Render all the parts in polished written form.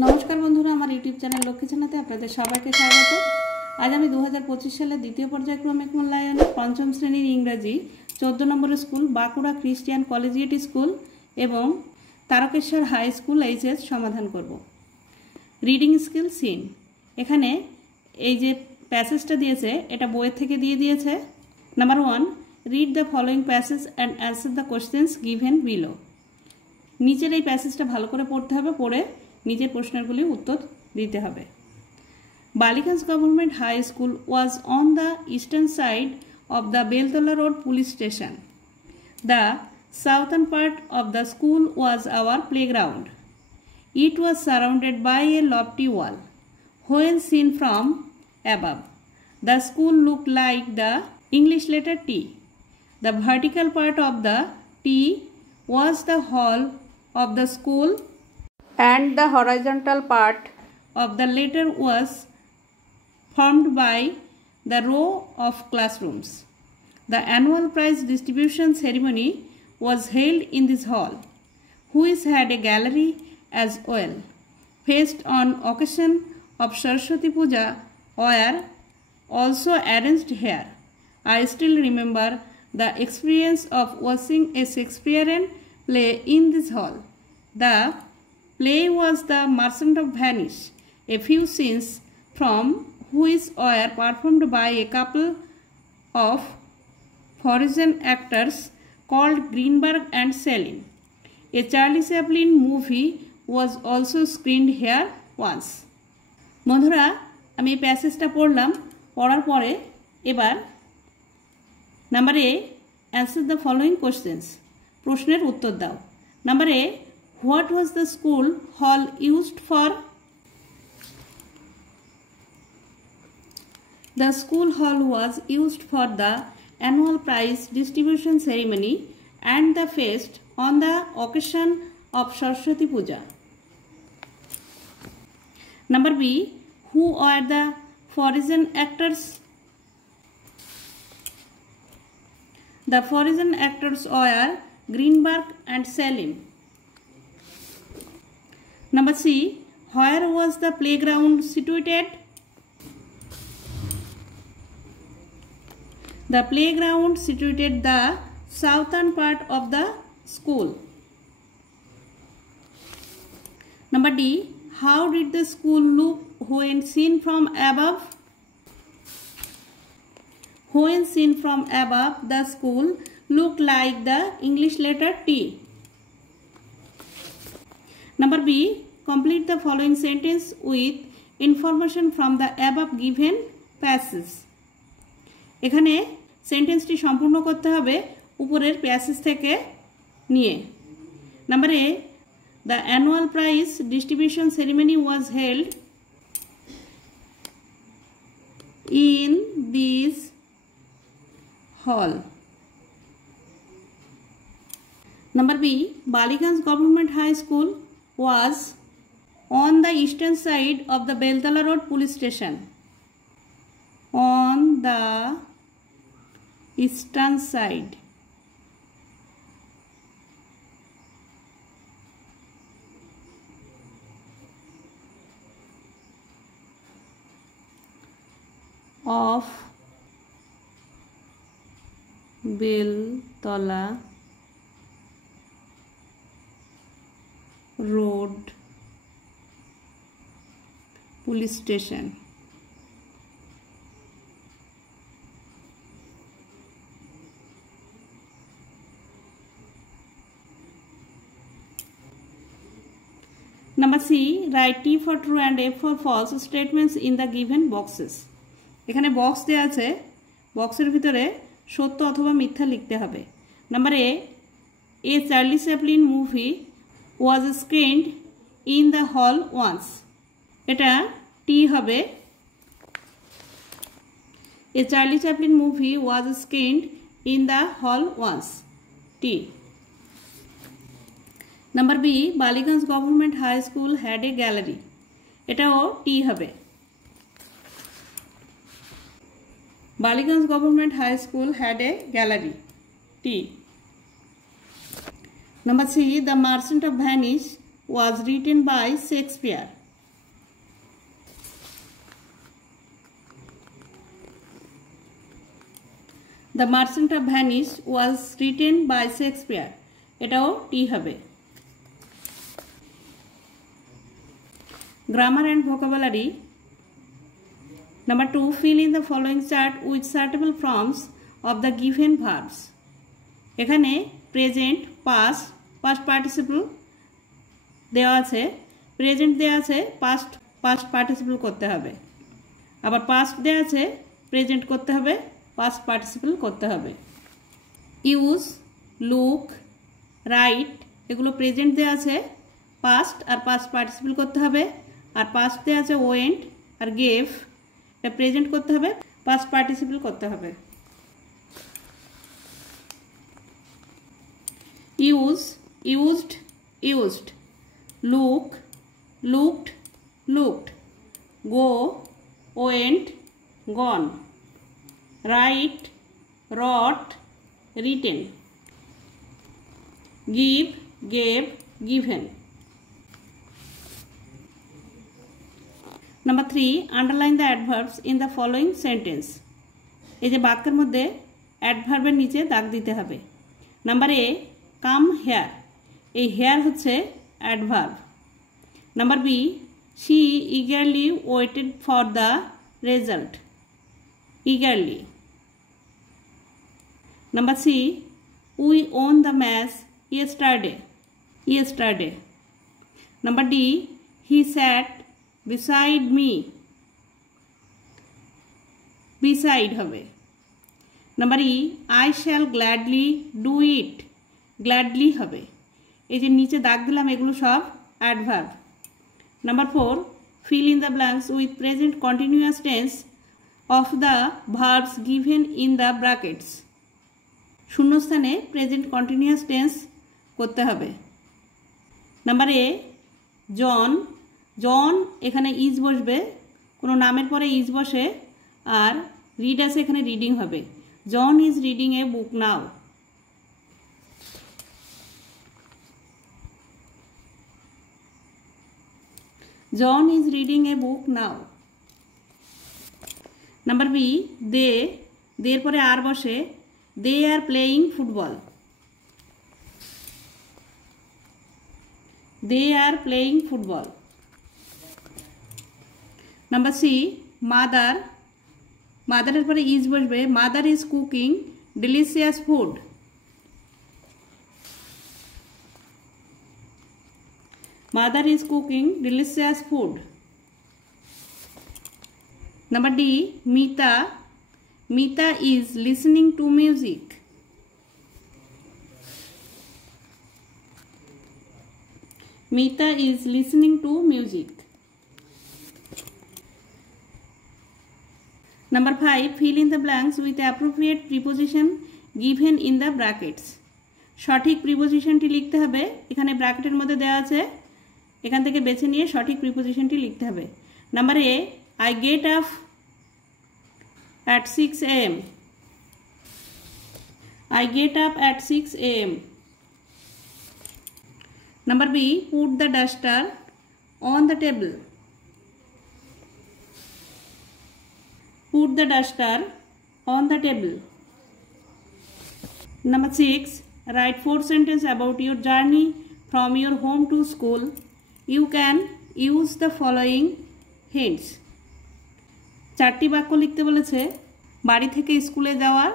नमस्कार बंधुरा आमार यूट्यूब चैनल लक्ष्मी छानाते आपनादेर सबाइके स्वागत। आज आमी 2025 साले द्वितीय पर्यायक्रमिक मूल्यायने पंचम श्रेणीर इंग्रेजी 14 number school Bankura Christian collegiate school एवं तारकेश्वर हाई स्कूल एचएस समाधान करब। रिडिंग स्किल सीन एखाने এই যে প্যাসেজটা দিয়েছে এটা বই থেকে দিয়ে দিয়েছে। Number 1 read the following passage and answer the questions given below. নিচের এই প্যাসেজটা ভালো করে পড়তে হবে, পড়ে নিজের প্রশ্নগুলি উত্তর দিতে হবে। Ballygunge government high school was on the eastern side of the Beltala road police station. The southern part of the school was our playground. It was surrounded by a lofty wall. When seen from above, the school looked like the English letter T. The vertical part of the T was the hall of the school and the horizontal part of the letter was formed by the row of classrooms. The annual prize distribution ceremony was held in this hall, which had a gallery as well. Feast on occasion of Saraswati Puja were also arranged here. I still remember the experience of watching a Shakespearean play in this hall. The play was The Merchant of Venice. A few scenes from which were performed by a couple of foreign actors called Greenberg and Selin. A Charlie Chaplin movie was also screened here once. বন্ধুরা আমি এই প্যাসেজটা পড়লাম, পড়ার পরে এবার number A answer the following questions, প্রশ্নের উত্তর দাও। Number A what was the school হল ইউজড ফর? দ্য স্কুল হল ওয়াজ used for the annual prize distribution ceremony and the fest on the occasion of Saraswati Puja. Number B, who are the foreign actors? The foreign actors are Greenberg and Selin. Number C, where was the playground situated? The playground situated the southern part of the school. Number D, how did the school look when seen from above? When seen from above, the school looked like the English letter T. Number B, complete the following sentence with information from the above given passage. এখানে সেন্টেন্সটি সম্পূর্ণ করতে হবে উপরের প্যাসেজ থেকে নিয়ে। Number A The annual prize distribution ceremony was held in this hall. Number B, Baligans Government High School was on the eastern side of the Beltala Road police station. On the eastern side of Beltala Road police station. Number C, write T for true and F for false statements in the given boxes. এখানে box দেওয়া আছে, বক্সের ভিতরে সত্য অথবা মিথ্যা লিখতে হবে। Number a Charlie Chaplin movie was screened in the hall once, এটা টি হবে। A Charlie Chaplin movie was screened in the hall once, T. Number B, Ballygunge government high school had a gallery, এটাও টি হবে। Baligans Government High School had a gallery, T. Number C, The Merchant of Venice was written by Shakespeare, the merchant of Venice was written by Shakespeare, এটাও টি হবে। Grammar and vocabulary. Number 2, fill in the following chart with suitable forms of the given verbs. এখানে present, past, past participle দেওয়া আছে, প্রেজেন্ট দেওয়া আছে, past participle করতে হবে, আবার পাস্ট দেওয়া আছে, প্রেজেন্ট করতে হবে, পাস্ট পার্টিসিপল করতে হবে। ইউজ, লুক, রাইট এগুলো প্রেজেন্ট দেওয়া আছে, পাস্ট আর পাস্ট পার্টিসিপল করতে হবে, আর পাস্ট দেওয়া আছে ওয়েন্ট আর গেভ, এটা প্রেজেন্ট করতে হবে, পাস্ট পার্টিসিপল করতে হবে। Use, used, used, look, looked, looked, go, went, gone, write, wrote, written, give, gave, given. Number 3, underline the adverbs in the following sentence. এই যে বাক্যের মধ্যে অ্যাডভার্বের নিচে দাগ দিতে হবে। নাম্বার এ, কাম হেয়ার, এই হেয়ার হচ্ছে adverb. Number B, she eagerly waited for the result, eagerly. Number C, we won the match yesterday, yesterday. Number D, he sat beside me, beside হবে। Number E, I shall gladly do it, gladly হবে। এই যে নিচে দাগ দিলাম এগুলো সব adverb. Number 4, fill in the blanks with present continuous tense of the verbs given in the brackets, শূন্যস্থানে প্রেজেন্ট কন্টিনিউয়াস টেন্স করতে হবে। নাম্বার এ, জন, জন এখানে ইজ বসবে, কোনো নামের পরে ইজ বসে, আর রিড আছে এখানে রিডিং হবে। John is reading a book now. John is reading a book now. Number B, they, দের পরে আর বসে, they are playing football, they are playing football. Number C, mother, মাদারের পরে ইজ বসবে, mother is cooking delicious food, mother is cooking delicious food. Number D, Mita, Mita is listening to music, Mita is listening to music. Number 5, fill in the blanks with the appropriate preposition given in the brackets. সঠিক প্রিপোজিশনটি লিখতে হবে, এখানে ব্র্যাকেটের মধ্যে দেওয়া আছে, এখান থেকে বেছে নিয়ে সঠিক প্রিপোজিশনটি লিখতে হবে। Number A, I get up at 6 AM, I get up at 6 AM. Number B, put the duster on the table, put the duster on the table. Number 6, write 4 sentences about your journey from your home to school. You can use the following hints. 4টি বাক্য লিখতে বলেছে বাড়ি থেকে স্কুলে যাওয়ার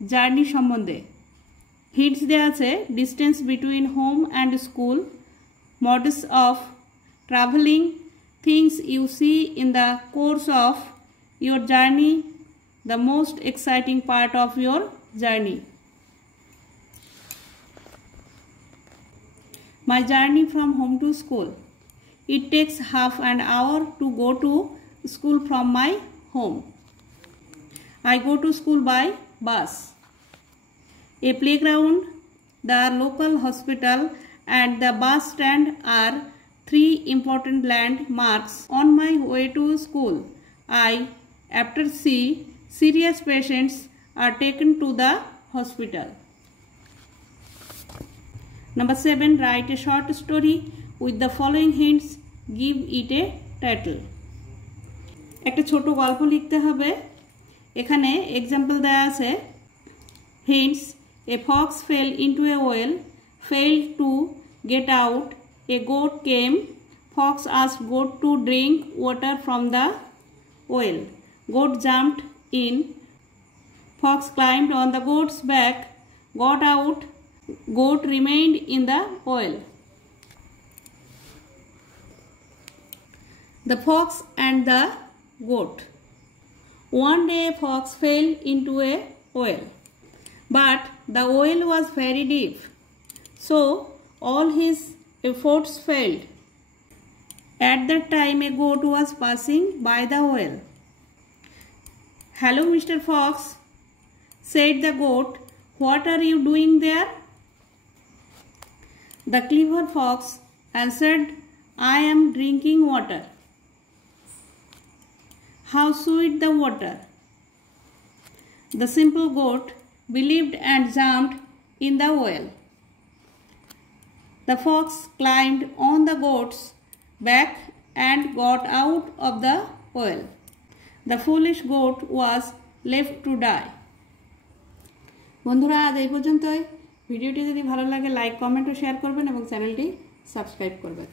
জার্নি সম্বন্ধে। Hints দেওয়া আছে, distance between home and school, modes of travelling, things you see in the course of your journey, the most exciting part of your journey. My journey from home to school. It takes half an hour to go to school from my home. I go to school by bus. A playground, the local hospital and the bus stand are 3 important landmarks on my way to school. After see serious patients are taken to the hospital. Number 7, write a short story with the following hints, give it a title. একটা ছোট গল্প লিখতে হবে, এখানে এক্সাম্পল দেয়া আছে, Hence, a fox fell into a well, failed to get out. A goat came. Fox asked goat to drink water from the well. Goat jumped in. Fox climbed on the goat's back, got out. Goat remained in the well. The fox and the goat. One day a fox fell into a well, but the well was very deep, so all his efforts failed. At that time a goat was passing by the well. "Hello, Mr. Fox," said the goat. "What are you doing there?" The clever fox answered, "I am drinking water." "How sweet the water!" The simple goat believed and jumped in the well. The fox climbed on the goat's back and got out of the well. The foolish goat was left to die. বন্ধুরা আজ এই পর্যন্তই। ভিডিওটি যদি ভালো লাগে like comment ও শেয়ার করবেন এবং চ্যানেলটি সাবস্ক্রাইব করবেন।